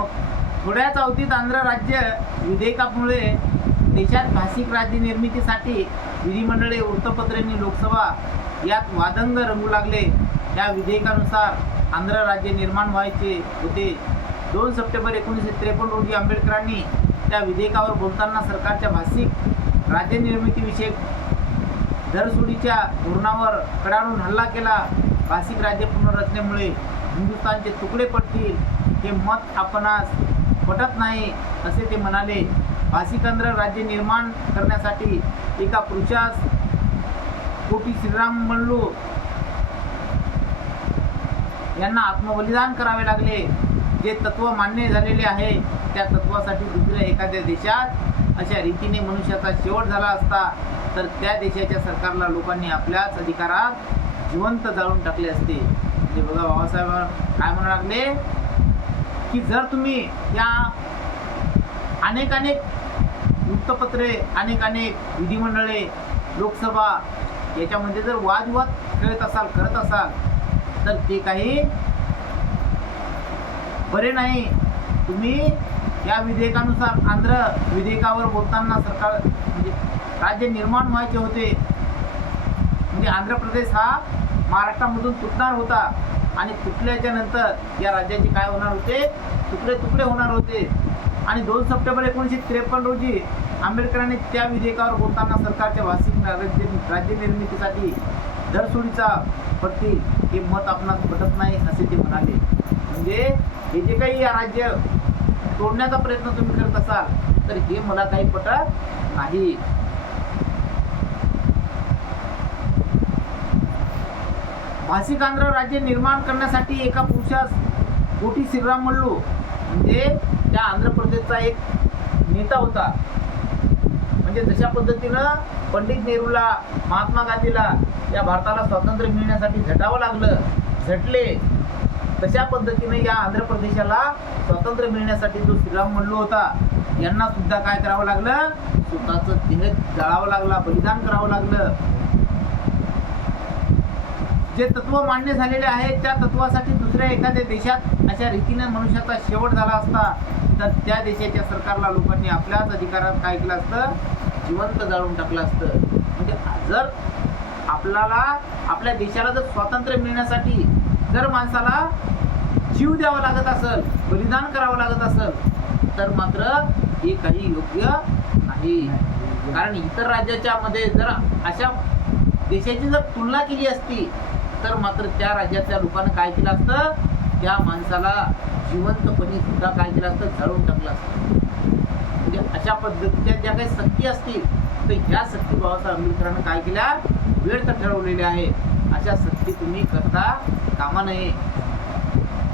मग थोड्याच अवधीत आंध्र राज्य विधेयकामुळे देशात भाषिक राज्य निर्मितीसाठी विधिमंडळे, वृत्तपत्रे, लोकसभा यात वादंग रंगू लागले. या विधेयकानुसार आंध्र राज्य निर्माण व्हायचे होते. 2 सप्टेंबर 1953 रोजी आंबेडकरांनी त्या विधेयकावर बोलताना सरकारच्या भाषिक राज्य निर्मितीविषयक धरसोडीच्या धोरणावर कडाडून हल्ला केला. भाषिक राज्य पुनर्रचनेमुळे हिंदुस्थानचे तुकडे पडतील हे मत आपणास पटत नाही असे ते म्हणाले. भाषिक आंध्र राज्य निर्माण करण्यासाठी एका पुरुषास कोटी श्रीरामल्लू यांना आत्मबलिदान करावे लागले. जे तत्व मान्य झालेले आहे त्या तत्वासाठी दुसऱ्या एखाद्या देशात अशा रीतीने मनुष्याचा शेवट झाला असता तर त्या देशाच्या सरकारला लोकांनी आपल्याच अधिकारात जिवंत जाळून टाकले असते. म्हणजे बघा बाबासाहेब काय म्हणू लागले की जर तुम्ही या अनेक वृत्तपत्रे, अनेक विधिमंडळे, लोकसभा याच्यामध्ये जर वादविवाद करत असाल तर ते काही बरे नाही. तुम्ही या विधेयकानुसार आंध्र विधेयकावर बोलताना सरकार म्हणजे राज्य निर्माण व्हायचे होते. म्हणजे आंध्र प्रदेश हा महाराष्ट्रामधून तुटणार होता आणि तुटल्याच्या नंतर या राज्याचे काय होणार होते, तुकडे होणार होते. आणि 2 सप्टेंबर 1953 रोजी आंबेडकरांनी त्या विधेयकावर बोलताना सरकारच्या भाषिक राज्य निर्मितीसाठी धरसोडीचा पडतील हे मत आपणास पटत नाही असे ते म्हणाले. म्हणजे हे जे काही या राज्य तोडण्याचा प्रयत्न तुम्ही करत असाल तर हे मला काही पटत नाही. भाषिक आंध्र राज्य निर्माण करण्यासाठी एका पुरुषास कोटी श्रीरामल्लू म्हणजे त्या आंध्र प्रदेशचा एक नेता होता. म्हणजे जशा पद्धतीनं पंडित नेहरूला, महात्मा गांधीला या भारताला स्वातंत्र्य मिळण्यासाठी झटले तशा पद्धतीने या आंध्र प्रदेशाला स्वातंत्र्य मिळण्यासाठी जो श्रीरामल्लू होता यांना सुद्धा काय करावं लागलं, स्वतःचं देह जाळावं लागला, बलिदान करावं लागलं. जे तत्व मान्य झालेले आहे त्या तत्वासाठी दुसऱ्या एखाद्या देशात अशा रीतीने मनुष्याचा शेवट झाला असता तर त्या देशाच्या सरकारला लोकांनी आपल्याच अधिकारात काय केलं असतं, जिवंत जाळून टाकलं असतं. म्हणजे जर आपल्याला आपल्या देशाला जर स्वातंत्र्य मिळण्यासाठी जर माणसाला जीव द्यावा लागत असेल, बलिदान करावं लागत असेल तर मात्र हे काही योग्य नाही. कारण इतर राज्याच्या मध्ये जर अशा देशाची जर तुलना केली असती तर मात्र त्या राज्यातल्या लोकांना काय केलं असतं, त्या माणसाला जिवंतपणे सुद्धा काय केलं असतं, जाळून टाकलं असतं. म्हणजे अशा पद्धतीच्या ज्या काही सक्ती असतील तर ह्या सक्ती बाबासाहेब आंबेडकरांनी काय केल्या, व्यर्थ ठरवलेल्या आहे. अशा सक्ती तुम्ही करता कामा नये.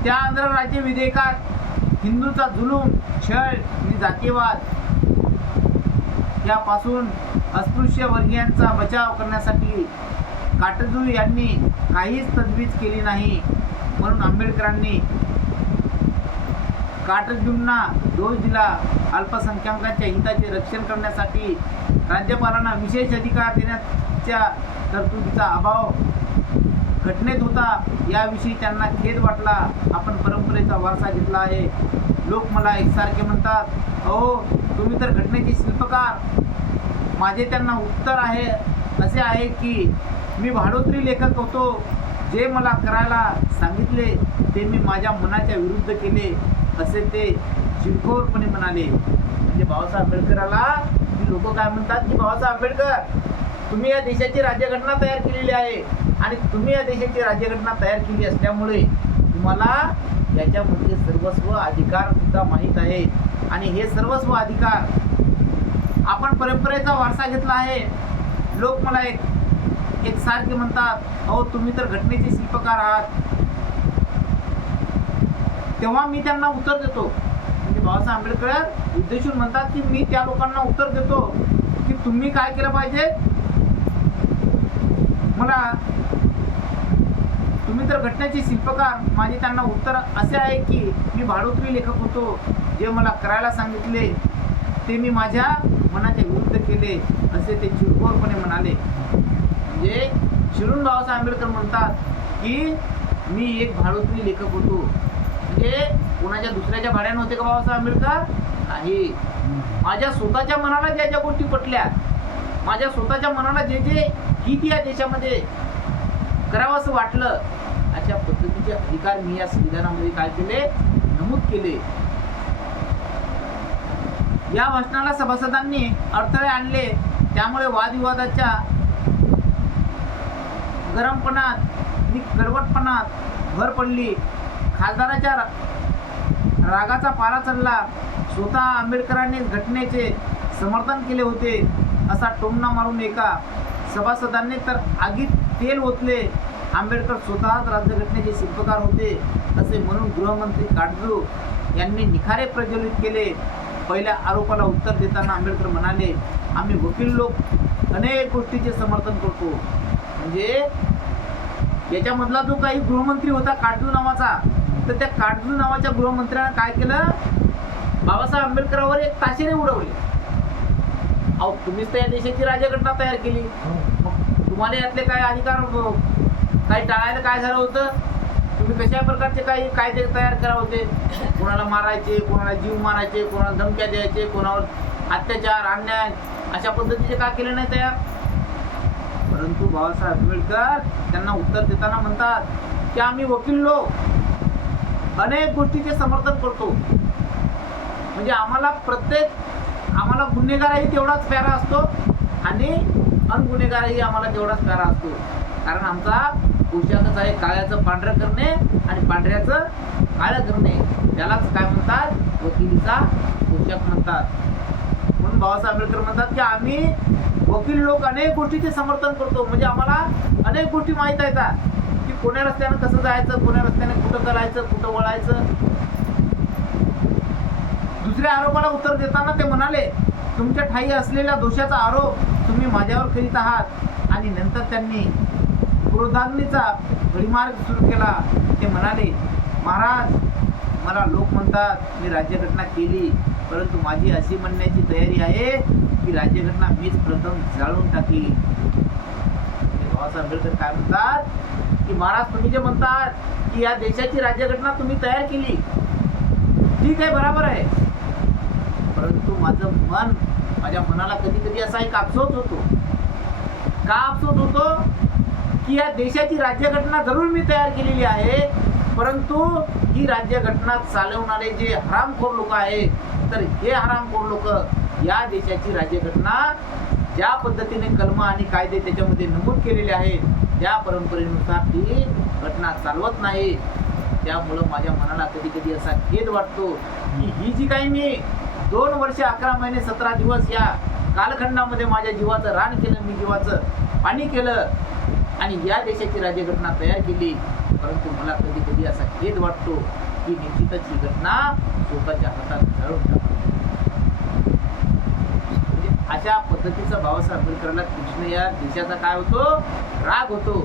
त्या आंध्र राज्य विधेयकात हिंदूचा जुलूम, छळ आणि जातीयवाद यापासून अस्पृश्य वर्गीयांचा बचाव करण्यासाठी काटजू यांनी काहीच तजवीज केली नाही. म्हणून आंबेडकरांनी काटजूंना दोष दिला. अल्पसंख्याकांच्या हिताचे रक्षण करण्यासाठी राज्यपालांना विशेष अधिकार देण्याच्या तरतुदीचा अभाव घटनेत होता. याविषयी त्यांना खेद वाटला. आपण परंपरेचा वारसा घेतला आहे. लोक मला एकसारखे म्हणतात, अहो तुम्ही तर घटनेचे शिल्पकार. माझे त्यांना उत्तर आहे असे आहे की मी भाडोत्री लेखक होतो. जे मला करायला सांगितले ते मी माझ्या मनाच्या विरुद्ध केले असे ते चिडखोरपणे म्हणाले. म्हणजे बाबासाहेब आंबेडकराला लोक काय म्हणतात की बाबासाहेब आंबेडकर तुम्ही या देशाची राज्यघटना तयार केलेली आहे आणि तुम्ही या देशाची राज्यघटना तयार केली असल्यामुळे तुम्हाला याच्यामध्ये सर्वस्व अधिकार सुद्धा माहीत आहे आणि हे सर्वस्व अधिकार आपण परंपरेचा वारसा घेतला आहे. लोक मला एक सारखे म्हणतात, अहो तुम्ही तर घटनेचे शिल्पकार आहात. तेव्हा मी त्यांना उत्तर देतो. म्हणजे बाबासाहेब आंबेडकर उद्देशून म्हणतात की मी त्या लोकांना उत्तर देतो की तुम्ही काय केलं पाहिजे, मला तुम्ही तर घटनेचे शिल्पकार. माझे त्यांना उत्तर असे आहे की मी भाडोत्री लेखक होतो. जे मला करायला सांगितले ते मी माझ्या मनाच्या विरुद्ध केले असे ते चिडखोरपणे म्हणाले. म्हणजे चिडून बाबासाहेब आंबेडकर म्हणतात की मी एक भाडोत्री लेखक होतो. म्हणजे कोणाच्या दुसऱ्याच्या भाड्यानं होते का बाबासाहेब आंबेडकर? नाही. माझ्या स्वतःच्या मनाला ज्या ज्या गोष्टी पटल्या, माझ्या स्वतःच्या मनाला जे जे हित या देशामध्ये करावं असं वाटलं, अशा पद्धतीचे अधिकार मी या संविधानामध्ये काय केले, नमूद केले. या भाषणाला सभासदांनी अडथळे आणले, त्यामुळे वादविवादाच्या गरमपणात आणि कडवटपणात भर पडली. खासदाराच्या रागाचा पारा चढला. स्वतः आंबेडकरांनी घटनेचे समर्थन केले होते असा टोमणा मारून एका सभासदांनी तर आगीत तेल ओतले. आंबेडकर स्वतःच राज्यघटनेचे शिल्पकार होते असे म्हणून गृहमंत्री काटजू यांनी निखारे प्रज्वलित केले. पहिल्या आरोपाला उत्तर देताना आंबेडकर म्हणाले, आम्ही वकील लोक अनेक गोष्टीचे समर्थन करतो. म्हणजे याच्यामधला जो काही गृहमंत्री होता काटजू नावाचा, तर त्या काटजू नावाच्या गृहमंत्र्यानं काय केलं, बाबासाहेब आंबेडकरांवर एक ताशेरे उडवले. अहो, तुम्हीच तर या देशाची राज्यघटना तयार केली, मग तुम्हाला यातले काय अधिकार काही टाळायला काय झालं होतं? तुम्ही कशा प्रकारचे काही कायदे तयार करा होते? कोणाला मारायचे, कोणाला जीव मारायचे, कोणाला धमक्या द्यायचे, कोणावर अत्याचार अन्याय अशा पद्धतीचे का केले नाही तयार? परंतु बाबासाहेब आंबेडकर त्यांना उत्तर देताना म्हणतात की आम्ही वकील लोक अनेक गोष्टीचे समर्थन करतो. म्हणजे आम्हाला गुन्हेगारही तेवढाच प्यारा असतो आणि अनगुन्हेगारही आम्हाला तेवढाच प्यारा असतो. कारण आमचा पोशाखच आहे काळ्याचं पांढरं करणे आणि पांढऱ्याचं काळं करणे. त्यालाच काय म्हणतात, वकिलीचा पोशाख म्हणतात. म्हणून बाबासाहेब आंबेडकर म्हणतात की आम्ही वकील लोक अनेक गोष्टीचे समर्थन करतो. म्हणजे आम्हाला अनेक गोष्टी माहीत आहेत की कोण्या रस्त्यानं कसं जायचं, कोण्या रस्त्याने कुठं करायचं, कुठं वळायचं. दुसऱ्या आरोपाला उत्तर देताना ते म्हणाले, तुमच्या ठायी असलेल्या दोषाचा आरोप तुम्ही माझ्यावर करीत आहात. आणि नंतर त्यांनी क्रोधाग्नीचा घडीमार्ग सुरू केला. ते म्हणाले, महाराज, मला लोक म्हणतात मी राज्यघटना केली, परंतु माझी अशी म्हणण्याची तयारी आहे की राज्यघटना मीच प्रथम जाळून टाकली. बाबासाहेब आंबेडकर काय म्हणतात की महाराज, तुम्ही जे म्हणतात की या देशाची राज्यघटना तुम्ही तयार केली, ठीक आहे, बरोबर आहे, परंतु माझ्या मनाला कधी कधी असा एक अफसोस होतो. का अफसोस होतो की या देशाची राज्यघटना जरूर मी तयार केलेली आहे, परंतु ही राज्यघटना चालवणारे जे हरामखोर लोक आहेत, तर हे हरामखोर लोक या देशाची राज्यघटना ज्या पद्धतीने कलम आणि कायदे त्याच्यामध्ये नमूद केलेले आहेत त्या परंपरेनुसार ती घटना चालवत नाही. त्यामुळं माझ्या मनाला कधी कधी असा खेद वाटतो की ही जी काही मी 2 वर्ष 11 महिने 17 दिवस या कालखंडामध्ये माझ्या जीवाचं रान केलं, मी जीवाचं पाणी केलं आणि या देशाची राज्यघटना तयार केली, परंतु मला कधी कधी असा खेद वाटतो की निश्चितच ही घटना स्वतःच्या हातात जाळून टाकली. म्हणजे अशा पद्धतीचा बाबासाहेब आंबेडकरांना कृष्ण या देशाचा काय होतो, राग होतो.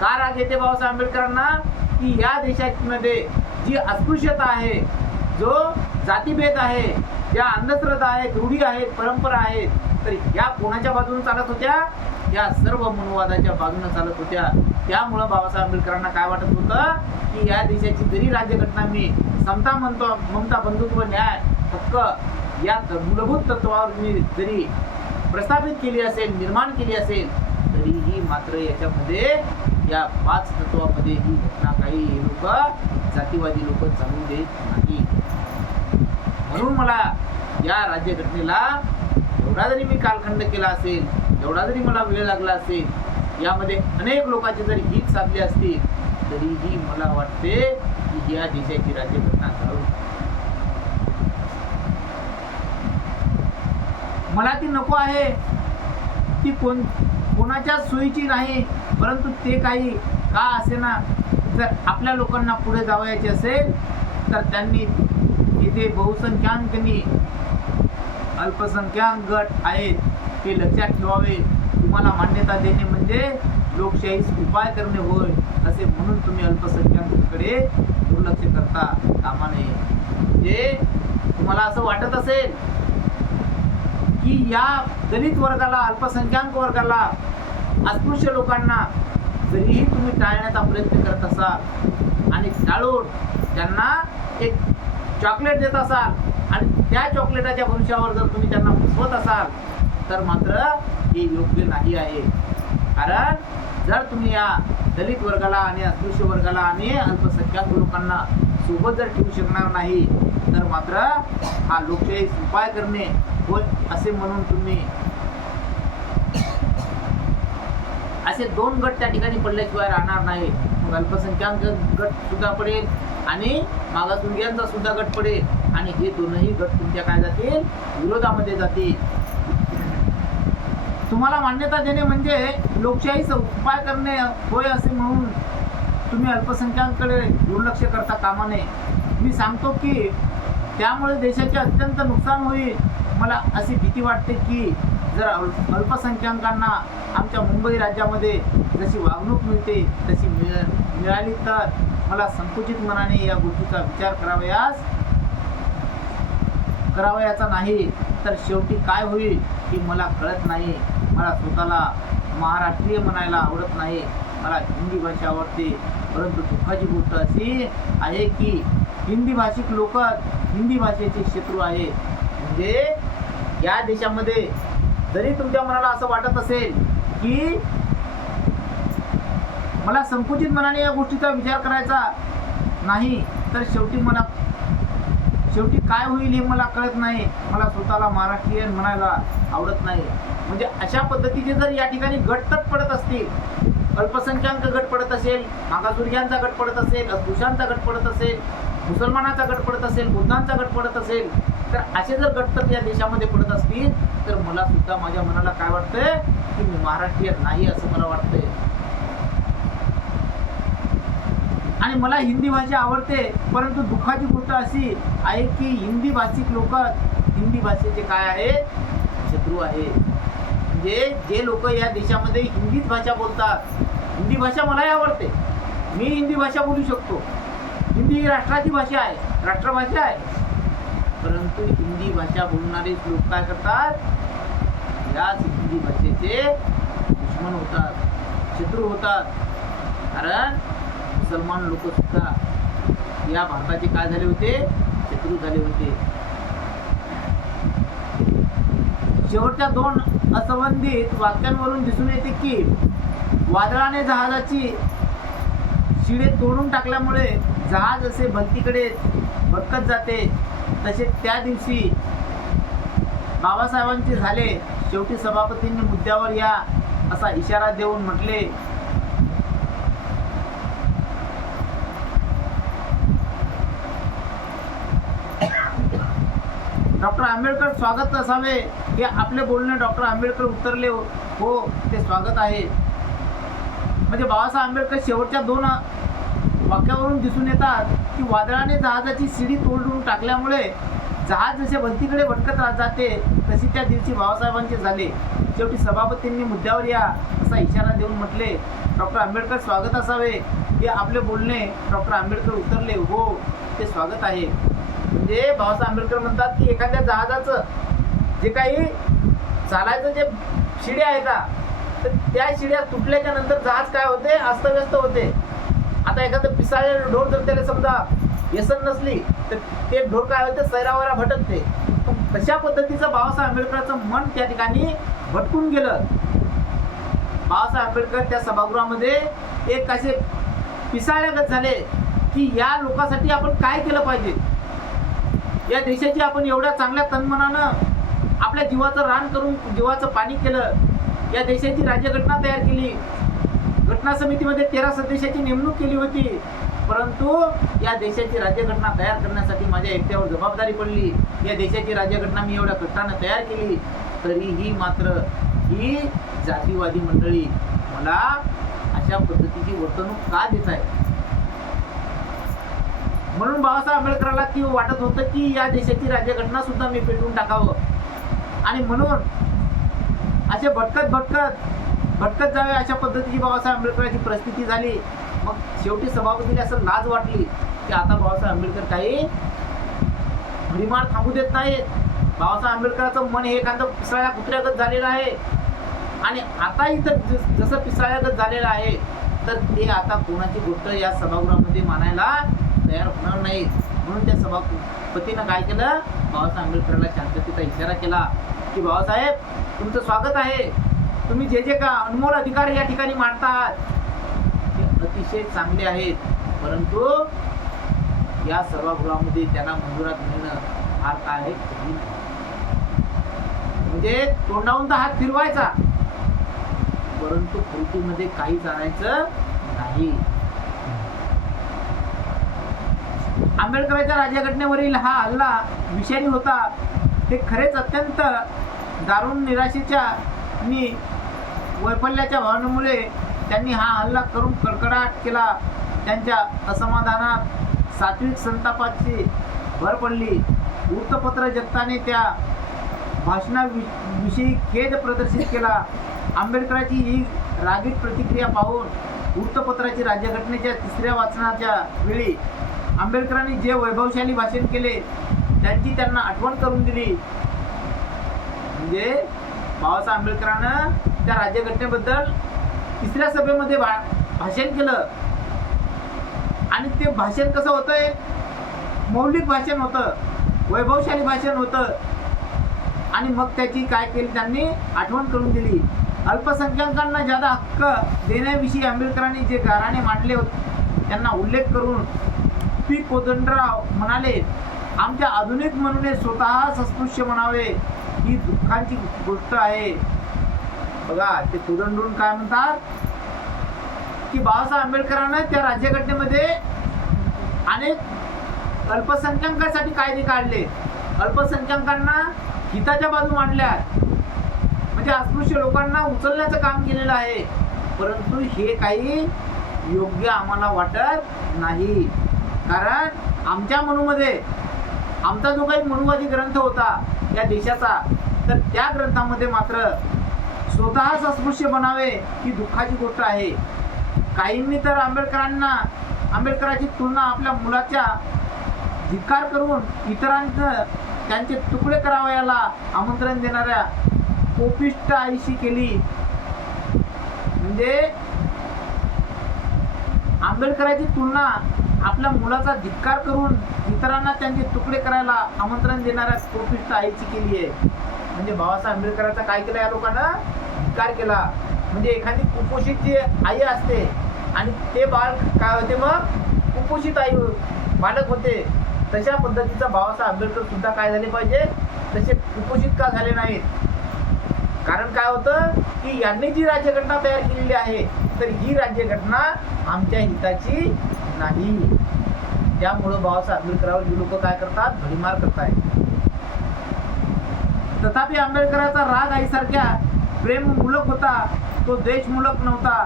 का राग येते बाबासाहेब आंबेडकरांना? की या देशामध्ये जी अस्पृश्यता आहे, जो जातीभेद आहे, ज्या अंधश्रद्धा आहेत, रूढी आहेत, परंपरा आहेत, तर या कोणाच्या बाजूने चालत होत्या? या सर्व मनोवादाच्या बाजूने चालत होत्या. त्यामुळं बाबासाहेब आंबेडकरांना काय वाटत होतं की या देशाची जरी राज्यघटना मी समता म्हणतो, ममता, बंधुत्व, न्याय, हक्क या मूलभूत तत्वावर मी जरी प्रस्थापित केली असेल, निर्माण केली असेल, तरीही मात्र याच्यामध्ये या 5 तत्वामध्ये ही घटना काही लोक, जातीवादी लोक चालू देत नाही. म्हणून मला या राज्यघटनेला एवढा जरी मी कालखंड केला असेल, एवढा जरी मला वेळ लागला असेल, यामध्ये अनेक लोकांचे जरी हित साधले असतील, तरीही मला वाटते की या देशाची राज्यघटना चालू मला ती नको आहे. ती कोणाच्या सोयीची नाही, परंतु ते काही का असेना, जर आपल्या लोकांना पुढे जावयाचे असेल तर त्यांनी इथे बहुसंख्याकनी अल्पसंख्याक गट आहेत ते लक्षात ठेवावे. तुम्हाला मान्यता देणे म्हणजे लोकशाहीस उपाय करणे होय, असे म्हणून तुम्ही अल्पसंख्याकांकडे दुर्लक्ष करता कामा नये. म्हणजे तुम्हाला असं वाटत असेल की या दलित वर्गाला, अल्पसंख्याक वर्गाला, अस्पृश्य लोकांना जरीही तुम्ही टाळण्याचा प्रयत्न करत असाल आणि टाळून त्यांना एक चॉकलेट देत असाल आणि त्या चॉकलेटाच्या भविष्यावर जर तुम्ही त्यांना फसवत असाल तर मात्र हे योग्य नाही आहे. कारण जर तुम्ही या दलित वर्गाला आणि अस्पृश्य वर्गाला आणि अल्पसंख्याक लोकांना सोबत जर ठेवू शकणार नाही तर मात्र हा लोकशाही उपाय करणे होय असे म्हणून तुम्ही असे दोन गट त्या ठिकाणी पडल्याशिवाय राहणार नाही. मग अल्पसंख्याक गट सुद्धा पडेल आणि मागासवर्गीयांचा सुद्धा गट पडेल आणि हे दोनही गट तुमच्या काय जातील, विरोधामध्ये जातील. तुम्हाला मान्यता देणे म्हणजे लोकशाहीचा उपाय करणे होय असे म्हणून तुम्ही अल्पसंख्याकांकडे दुर्लक्ष करता कामा नये. मी सांगतो की त्यामुळे देशाचे अत्यंत नुकसान होईल. मला अशी भीती वाटते की जर अल्पसंख्याकांना आमच्या मुंबई राज्यामध्ये जशी वागणूक मिळते तशी मिळाली तर मला संकुचित मनाने या गोष्टीचा विचार करावयाचा नाही. तर शेवटी काय होईल की मला कळत नाही. मला स्वतःला महाराष्ट्रीय म्हणायला आवडत नाही. मला हिंदी भाषा आवडते. परंतु दुःखाची गोष्ट अशी आहे की हिंदी भाषिक लोक हिंदी भाषेचे शत्रू आहे. म्हणजे या देशामध्ये जरी तुमच्या मनाला असं वाटत असेल की मला संकुचित मनाने या गोष्टीचा विचार करायचा नाही तर शेवटी काय होईल हे मला कळत नाही. मला स्वतःला महाराष्ट्रीयन म्हणायला आवडत नाही. म्हणजे अशा पद्धतीचे जर या ठिकाणी गट तट पडत असतील, अल्पसंख्याक गट पडत असेल, मागासवर्गीयांचा गट पडत असेल, अस्पृश्यांचा गट पडत असेल, मुसलमानाचा गट पडत असेल, बुद्धांचा गट पडत असेल, तर असे जर गट तट या देशामध्ये पडत असतील तर मला सुद्धा माझ्या मनाला काय वाटतंय की मी महाराष्ट्रीयन नाही असं मला वाटतंय. आणि मला हिंदी भाषा आवडते. परंतु दुःखाची गोष्ट अशी आहे की हिंदी भाषिक लोक हिंदी भाषेचे काय आहेत, शत्रू आहे. म्हणजे जे लोक या देशामध्ये हिंदीच भाषा बोलतात, हिंदी भाषा मलाही आवडते, मी हिंदी भाषा बोलू शकतो. हिंदी ही राष्ट्राची भाषा आहे, राष्ट्रभाषा आहे. परंतु हिंदी भाषा बोलणारे लोक काय करतात, याच हिंदी भाषेचे दुश्मन होतात, शत्रू होतात. कारण मुसलमान लोक सुद्धा या भारताचे काय झाले होते, शत्रू झाले होते. शेवटच्या दोन असंबंधित वाक्यांवरून दिसून येते की वादळाने जहाजाची शिडे तोडून टाकल्यामुळे जहाज असे भलतीकडे भरकत जाते तसे त्या दिवशी बाबासाहेबांचे झाले. शेवटी सभापतींनी मुद्द्यावर या असा इशारा देऊन म्हटले, डॉक्टर आंबेडकर स्वागत असावे. हे आपले बोलणे डॉक्टर आंबेडकर उत्तरले, हो ते स्वागत आहे. म्हणजे बाबासाहेब आंबेडकर शेवटच्या दोन वाक्यावरून दिसून येतात की वादळाने जहाजाची शिडी तोडून टाकल्यामुळे जहाज जसे भलतीकडे भटकत जाते तशी त्या दिवशी बाबासाहेबांचे झाले. शेवटी सभापतींनी मुद्द्यावर या असा इशारा देऊन म्हटले, डॉक्टर आंबेडकर स्वागत असावे. हे आपले बोलणे डॉक्टर आंबेडकर उत्तरले, हो ते स्वागत आहे. म्हणजे बाबासाहेब आंबेडकर म्हणतात की एखाद्या जहाजाचं जे काही चालायचं जे शिड्या आहेत तर त्या शिड्या तुटल्याच्या नंतर जहाज काय होते, अस्तव्यस्त होते. आता एखादं पिसाळलेलं ढोर जर त्याला समजा व्यसन नसली तर ते ढोर काय होते, सैरावैरा भटकते. तशा पद्धतीचं बाबासाहेब आंबेडकरांचं मन त्या ठिकाणी भटकून गेलं. बाबासाहेब आंबेडकर त्या सभागृहामध्ये एक असे पिसाळल्यागत झाले की या लोकांसाठी आपण काय केलं पाहिजे. या देशाची आपण एवढ्या चांगल्या तन्मनानं आपल्या जीवाचं रान करून जीवाचं पाणी केलं. या देशाची राज्यघटना तयार केली. घटना समितीमध्ये 13 सदस्याची नेमणूक केली होती. परंतु या देशाची राज्यघटना तयार करण्यासाठी माझ्या एकट्यावर जबाबदारी पडली. या देशाची राज्यघटना मी एवढ्या कष्टानं तयार केली. तरीही मात्र ही जातीवादी मंडळी मला अशा पद्धतीची वर्तणूक का देत आहे. म्हणून बाबासाहेब आंबेडकरांना ती वाटत होतं की या देशाची राज्यघटना सुद्धा मी पेटवून टाकावं आणि म्हणून असे भटकत जावे अशा पद्धतीची बाबासाहेब आंबेडकरांची परिस्थिती झाली. मग शेवटी सभापतीला असं लाज वाटली की आता बाबासाहेब आंबेडकर काही भडीमार थांबू देत नाहीत. बाबासाहेब आंबेडकरांचं मन हे एखादं पिसाळ्या कुत्र्यागत झालेलं आहे आणि आता इथं जसं पिसाळ्यागत झालेलं आहे तर ते आता कोणाची गोष्ट या सभागृहामध्ये मानायला तयार होणार नाहीत. म्हणून त्या सभापतीनं काय केलं, बाबासाहेब आंबेडकरांना शांततेचा इशारा केला की बाबासाहेब, तुमचं स्वागत आहे, तुम्ही जे जे का अनमोल अधिकार या ठिकाणी मांडतात ते अतिशय चांगले आहेत, परंतु या सभागृहामध्ये त्यांना मंजुरात मिळणं फार काय आहे कठीण आहे. म्हणजे तोंडावून तर हात फिरवायचा, परंतु कृतीमध्ये काहीच आणायचं नाही. आंबेडकरांच्या राज्यघटनेवरील हा हल्ला विषारी होता. ते खरेच अत्यंत दारुण निराशेच्या आणि वैफल्याच्या भावनेमुळे त्यांनी हा हल्ला करून कडकडाट केला. त्यांच्या असमाधानात सात्विक संतापाची भर पडली. वृत्तपत्र जगताने त्या भाषणाविषयी खेद प्रदर्शित केला. आंबेडकरांची ही रागीट प्रतिक्रिया पाहून वृत्तपत्राची राज्यघटनेच्या 3ऱ्या वाचनाच्या वेळी आंबेडकरांनी जे वैभवशाली भाषण केले त्यांची त्यांना आठवण करून दिली. म्हणजे बाबासाहेब आंबेडकरांना त्या राज्यघटनेबद्दल 3ऱ्या सभेमध्ये भाषण केलं आणि ते भाषण कसं होतं, मौलिक भाषण होतं, वैभवशाली भाषण होतं. आणि मग त्याची काय केली, त्यांनी आठवण करून दिली. अल्पसंख्याकांना ज्यादा हक्क देण्याविषयी आंबेडकरांनी जे गाऱ्हाणे मांडले होते त्यांना उल्लेख करून पी कोदंडराव म्हणाले, आमच्या आधुनिक म्हणून स्वतः अस्पृश्य म्हणावे ही दुःखाची गोष्ट आहे. बघा, ते कोदंडरून काय म्हणतात की बाबासाहेब आंबेडकरांना त्या राज्यघटनेमध्ये अनेक अल्पसंख्याकांसाठी कायदे काढले, अल्पसंख्याकांना हिताच्या बाजू मांडल्या, म्हणजे अस्पृश्य लोकांना उचलण्याचं काम केलेलं आहे. परंतु हे काही योग्य आम्हाला वाटत नाही, कारण आमच्या मनूमध्ये आमचा जो काही मनुवादी ग्रंथ होता या देशाचा, तर त्या ग्रंथामध्ये मात्र स्वतःच अस्पृश्य बनावे ही दुःखाची गोष्ट आहे. काहींनी तर आंबेडकरांची तुलना आपल्या मुलाच्या धिक्कार करून इतरांचं त्यांचे तुकडे करावयाला आमंत्रण देणाऱ्या कोपिष्ट आईशी केली. म्हणजे आंबेडकरांची तुलना आपल्या मुलाचा धिक्कार करून इतरांना त्यांचे तुकडे करायला आमंत्रण देणाऱ्या कोपिष्ट आईची केली आहे. म्हणजे बाबासाहेब आंबेडकरांचा काय केलं, या लोकांना धिक्कार केला. म्हणजे एखादी कुपोषित जी आई असते आणि ते बाळ काय होते, मग कुपोषित आई बालक होते, तशा पद्धतीचा बाबासाहेब आंबेडकर सुद्धा काय झाले पाहिजे, तसे कुपोषित का झाले नाहीत. कारण काय होतं की यांनी जी राज्यघटना तयार केलेली आहे, तर ही राज्यघटना आमच्या हिताची नाही. त्यामुळं बाबासाहेब आंबेडकरांवर जी लोक काय करतात, भडीमार करतायत. तथापि आंबेडकरांचा राग आईसारख्या प्रेममूलक होता, तो देशमूलक नव्हता.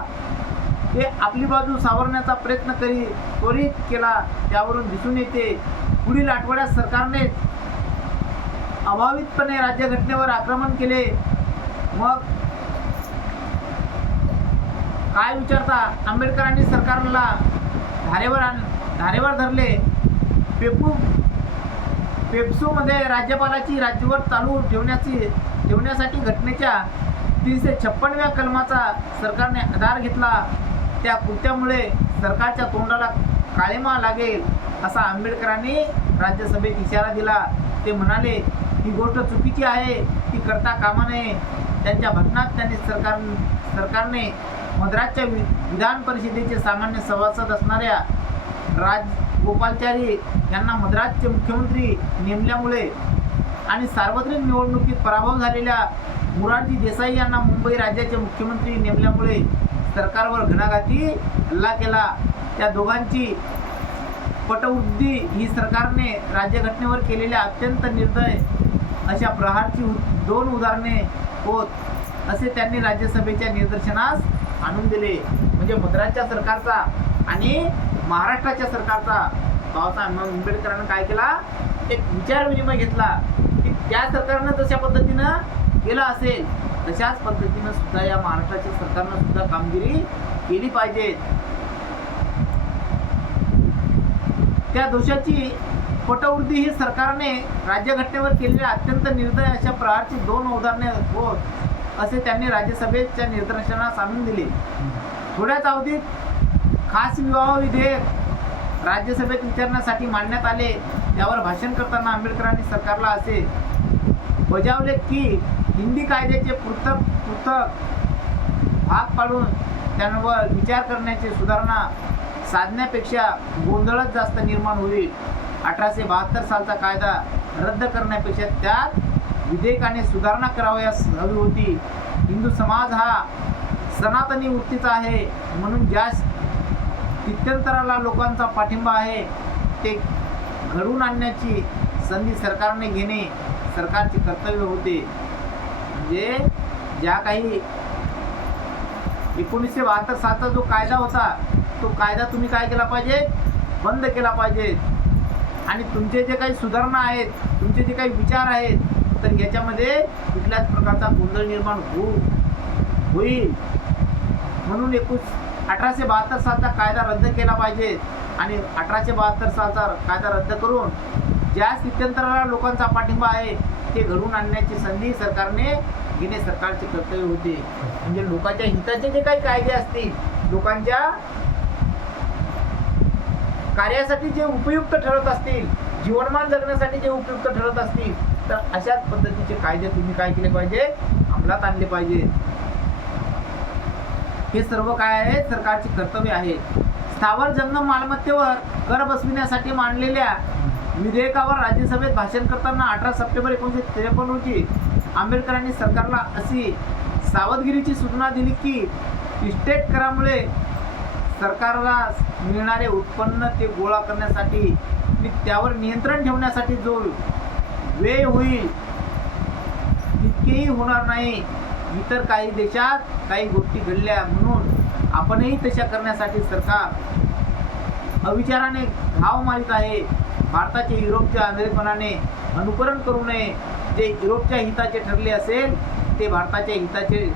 ते आपली बाजू सावरण्याचा प्रयत्न त्वरित केला. त्यावरून दिसून येते पुढील आठवड्यात सरकारने अभावितपणे राज्यघटनेवर आक्रमण केले. मग काय विचारता, आंबेडकरांनी सरकारला धारेवर धरले. पेप्सूमध्ये राज्यपालाची राज्यभर चालू ठेवण्यासाठी घटनेच्या 356व्या कलमाचा सरकारने आधार घेतला. त्या कृत्यामुळे सरकारच्या तोंडाला काळिमा लागेल असा आंबेडकरांनी राज्यसभेत इशारा दिला. ते म्हणाले, ही गोष्ट चुकीची आहे, ती करता कामा नये. त्यांच्या भाषणात त्यांनी सरकारने मद्रासच्या विधान परिषदेचे सामान्य सभासद असणाऱ्या राजगोपालाचारी यांना मद्रासचे मुख्यमंत्री नेमल्यामुळे आणि सार्वत्रिक निवडणुकीत पराभव झालेल्या मोरारजी देसाई यांना मुंबई राज्याचे मुख्यमंत्री नेमल्यामुळे सरकारवर घणाघाती हल्ला केला. त्या दोघांची पटवृत्ती ही सरकारने राज्यघटनेवर केलेल्या अत्यंत निर्दय अशा प्रहारची 2 उदाहरणे होत, असे त्यांनी राज्यसभेच्या निदर्शनास आणून दिले. म्हणजे मद्रासच्या सरकारचा आणि महाराष्ट्राच्या सरकारचा बाबासाहेब आंबेडकरांना काय केला, एक विचार विनिमय घेतला की त्या सरकारनं जशा पद्धतीनं केलं असेल तशाच पद्धतीनं सुद्धा या महाराष्ट्राच्या सरकारनं सुद्धा कामगिरी केली पाहिजे. त्या दोषाची पटवृत्ती ही सरकारने राज्यघटनेवर केलेल्या अत्यंत निर्दय अशा प्रकारची 2 उदाहरणे होत, असे त्यांनी राज्यसभेच्या निदर्शनास आणून दिले. थोड्याच अवधीत खास विवाह विधेयक राज्यसभेत विचारण्यासाठी मांडण्यात आले, त्यावर भाषण करताना आंबेडकरांनी सरकारला असे बजावले की हिंदी कायद्याचे पृथक भाग पाडून त्यांवर विचार करण्याची सुधारणा साधण्यापेक्षा गोंधळच जास्त निर्माण होईल. 1872 सालचा कायदा रद्द करण्यापेक्षा त्यात विधेयकाने सुधारणा करावयास हवी होती. हिंदू समाज हा सनातनी वृत्तीचा आहे, म्हणून ज्या स्थित्यंतराला लोकांचा पाठिंबा आहे ते घडवून आणण्याची संधी सरकारने घेणे सरकारचे कर्तव्य होते. म्हणजे ज्या काही 1972 सालचा जो कायदा होता तो कायदा तुम्ही काय केला पाहिजे, बंद केला पाहिजे. आणि तुमचे जे काही सुधारणा आहेत, तुमचे जे काही विचार आहेत, तर याच्यामध्ये कुठल्याच प्रकारचा गोंधळ निर्माण होईल. म्हणून 1872 सालचा कायदा रद्द केला पाहिजे. आणि 1872 सालचा कायदा रद्द करून ज्या स्थित्यंतराला लोकांचा पाठिंबा आहे ते घडवून आणण्याची संधी सरकारने घेणे सरकारचे कर्तव्य होते. म्हणजे लोकांच्या हिताचे जे काही कायदे असतील, लोकांच्या कार्यासाठी जे उपयुक्त ठरत असतील, जीवनमान जगण्यासाठी जे उपयुक्त ठरत असतील, तर अशाच पद्धतीचे कायदे तुम्ही काय केले पाहिजे, अंमलात आणले पाहिजे. हे सर्व काय आहे, सरकारचे कर्तव्य आहे. स्थावर जंगम मालमत्तेवर कर बसविण्यासाठी मांडलेल्या विधेयकावर राज्यसभेत भाषण करताना 18 सप्टेंबर 1953 रोजी आंबेडकरांनी सरकारला अशी सावधगिरीची सूचना दिली की इस्टेट करामुळे सरकारला मिळणारे उत्पन्न ते गोळा करण्यासाठी आणि त्यावर नियंत्रण ठेवण्यासाठी जो व्यय होईल तितकेही होणार नाही. इतर काही देशात काही गोष्टी घडल्या म्हणून आपणही तशा करण्यासाठी सरकार अविचाराने घाव मारित आहे. भारताचे युरोपच्या आंधळेपणाने अनुकरण करू नये. जे युरोपच्या हिताचे ठरले असेल ते भारताच्या हिताचे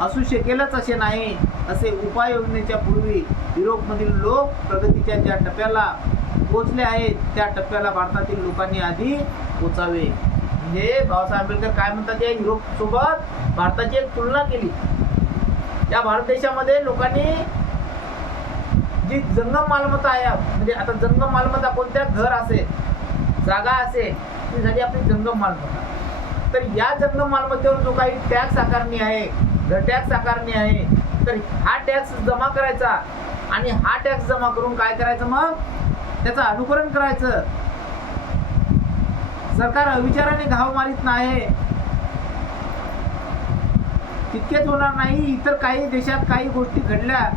असू शकेलच असे नाही. असे उपाययोजनेच्या पूर्वी युरोपमधील लोक प्रगतीच्या ज्या टप्प्याला पोहोचले आहेत त्या टप्प्याला भारतातील लोकांनी आधी पोचावे. म्हणजे बाबासाहेब आंबेडकर काय म्हणतात, या युरोपसोबत भारताची एक तुलना केली. या भारत देशामध्ये लोकांनी जी जंगम मालमत्ता आहे, म्हणजे आता जंगम मालमत्ता कोणत्या घर असेल, जागा असेल, ती झाली आपली जंगम मालमत्ता. तर या जंगम मालमत्तेवर जो काही टॅक्स आकारणी आहे, घर टॅक्स आकारणी आहे, तर हा टॅक्स जमा करायचा आणि हा टॅक्स जमा करून काय करायचं, मग त्याचं अनुकरण करायचं. सरकार अविचाराने घाव मारित नाही. तितकेच होणार नाही, इतर काही देशात काही गोष्टी घडल्या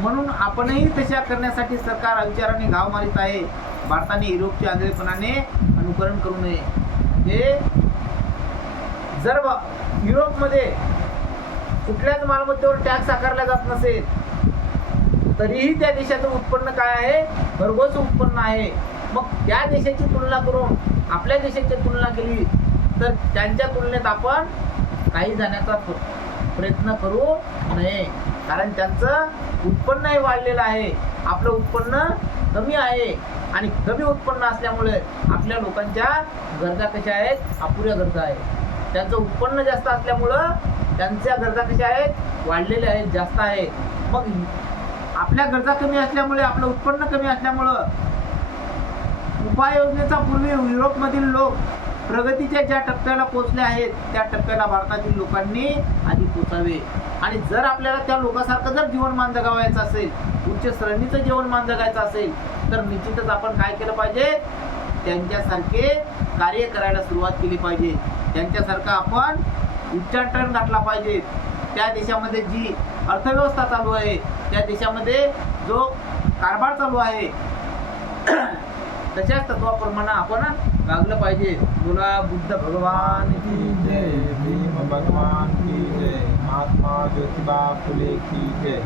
म्हणून आपणही तशा करण्यासाठी सरकार अविचाराने घाव मारित आहे. भारताने युरोपच्या आंधळेपणाने अनुकरण करू नये. म्हणजे जर युरोपमध्ये कुठल्याच मालमत्तेवर टॅक्स आकारला जात नसेल तरीही त्या देशाचं उत्पन्न काय आहे, भरघोस उत्पन्न आहे. मग त्या देशाची तुलना करून आपल्या देशाची तुलना केली तर त्यांच्या तुलनेत आपण काही जाण्याचा प्रयत्न करू नये. कारण त्यांचं उत्पन्नही वाढलेलं आहे, आपलं उत्पन्न कमी आहे. आणि कमी उत्पन्न असल्यामुळे आपल्या लोकांच्या गरजा कशा आहेत, अपुऱ्या गरजा आहेत. त्यांचं उत्पन्न जास्त असल्यामुळं त्यांच्या गरजा कशा आहेत, वाढलेल्या आहेत, जास्त आहेत. मग आपल्या गरजा कमी असल्यामुळे, आपलं उत्पन्न कमी असल्यामुळं उपाययोजनेचा पूर्वी युरोपमधील लोक प्रगतीच्या ज्या टप्प्याला पोहोचले आहेत त्या टप्प्याला भारतातील लोकांनी आधी पोचावे. आणि जर आपल्याला त्या लोकांसारखं जर जीवनमान जगावायचं असेल, उच्च श्रेणीचं जीवनमान जगायचं असेल, तर निश्चितच आपण काय केलं पाहिजे, त्यांच्यासारखे कार्य करायला सुरुवात केली पाहिजे. त्यांच्यासारखं आपण उच्चाटन गाठला पाहिजे. त्या देशामध्ये जी अर्थव्यवस्था चालू आहे, त्या देशामध्ये जो कारभार चालू आहे तशाच तत्वाप्रमाणे आपण वागलं पाहिजे. बोला बुद्ध भगवान की जय, भीम भगवान की जय, महात्मा ज्योतिबा फुले की जय.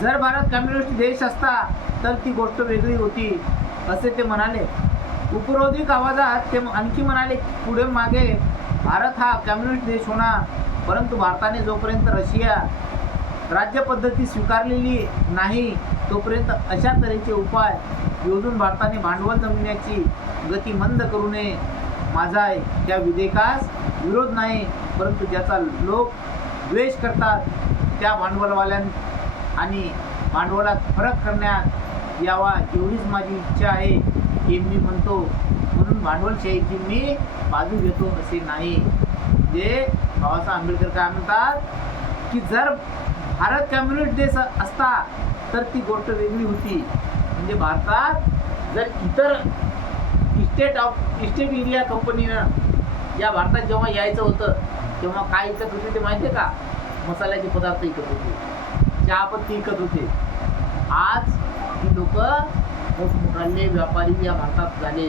जर भारत कम्युनिस्ट देश असता तर ती गोष्ट वेगळी होती असे ते म्हणाले. उपरोधिक आवाजात ते आणखी म्हणाले, पुढे मागे भारत हा कम्युनिस्ट देश होणार, परंतु भारताने जोपर्यंत रशिया राज्य पद्धती स्वीकारलेली नाही तोपर्यंत अशा तऱ्हेचे उपाय योजून भारताने भांडवल जमविण्याची गती मंद करू नये. माझा त्या विधेयकास विरोध नाही, परंतु ज्याचा लोक द्वेष करतात त्या भांडवलवाल्यां आणि भांडवलात फरक करण्यात यावा एवढीच माझी इच्छा आहे हे मी म्हणतो. म्हणून भांडवलशाहीची मी बाजू घेतो असे नाही. जे बाबासाहेब आंबेडकर काय म्हणतात की जर भारत कम्युनिस्ट देश असता तर ती गोष्ट वेगळी होती. म्हणजे भारतात जर इतर इस्टेट इंडिया कंपनीनं या भारतात जेव्हा यायचं होतं तेव्हा काय विकत होते ते माहिती आहे का? मसाल्याचे पदार्थ विकत होते, चहापत्ती विकत होते. आज ही लोक मोठमोठाले व्यापारी या भारतात झाले,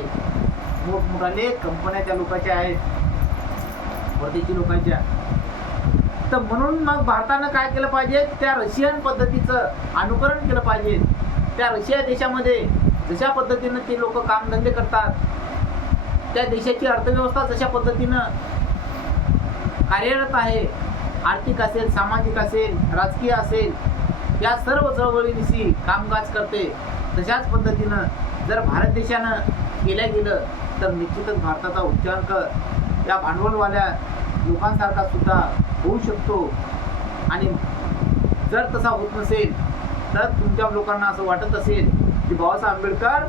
मोठमोठाले कंपन्या त्या लोकांच्या आहेत, परदेशी लोकांच्या. तर म्हणून मग भारतानं काय केलं पाहिजे, त्या रशियन पद्धतीचं अनुकरण केलं पाहिजे. त्या रशिया देशामध्ये जशा पद्धतीनं ते लोक कामधंदे करतात, त्या देशाची अर्थव्यवस्था जशा पद्धतीनं कार्यरत आहे, आर्थिक असेल, सामाजिक असेल, राजकीय असेल, या सर्व चळवळीनिशी कामकाज करते. तशाच पद्धतीनं जर भारत देशानं केल्या गेलं तर निश्चितच भारताचा उच्चांक या भांडवलवाल्या लोकांसारखा सुद्धा होऊ शकतो. आणि जर तसा होत नसेल तर तुमच्या लोकांना असं वाटत असेल की बाबासाहेब आंबेडकर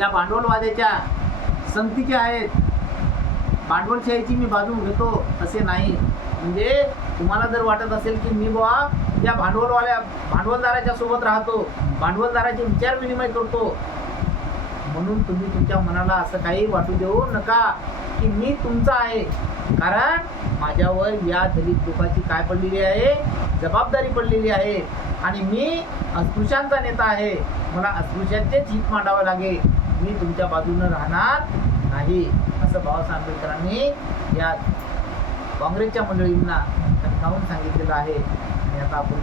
या भांडवलवाद्याच्या संगतीचे आहेत, भांडवलशाहीची मी बाजू घेतो असे नाही. म्हणजे तुम्हाला जर वाटत असेल की मी बाबा या भांडवलदाराच्या सोबत राहतो, भांडवलदाराचे विचार विनिमय करतो, म्हणून तुम्ही तुमच्या मनाला असं काही वाटू देऊ नका की मी तुमचा आहे. कारण माझ्यावर या दलित लोकांची काय पडलेली आहे, जबाबदारी पडलेली आहे. आणि मी अस्पृश्यांचा नेता आहे, मला अस्पृश्यांचेच हित मांडावं लागेल, मी तुमच्या बाजूनं राहणार नाही, असं बाबासाहेब आंबेडकरांनी या काँग्रेसच्या मंडळींना ठणकावून सांगितलेलं आहे. आणि आता आपण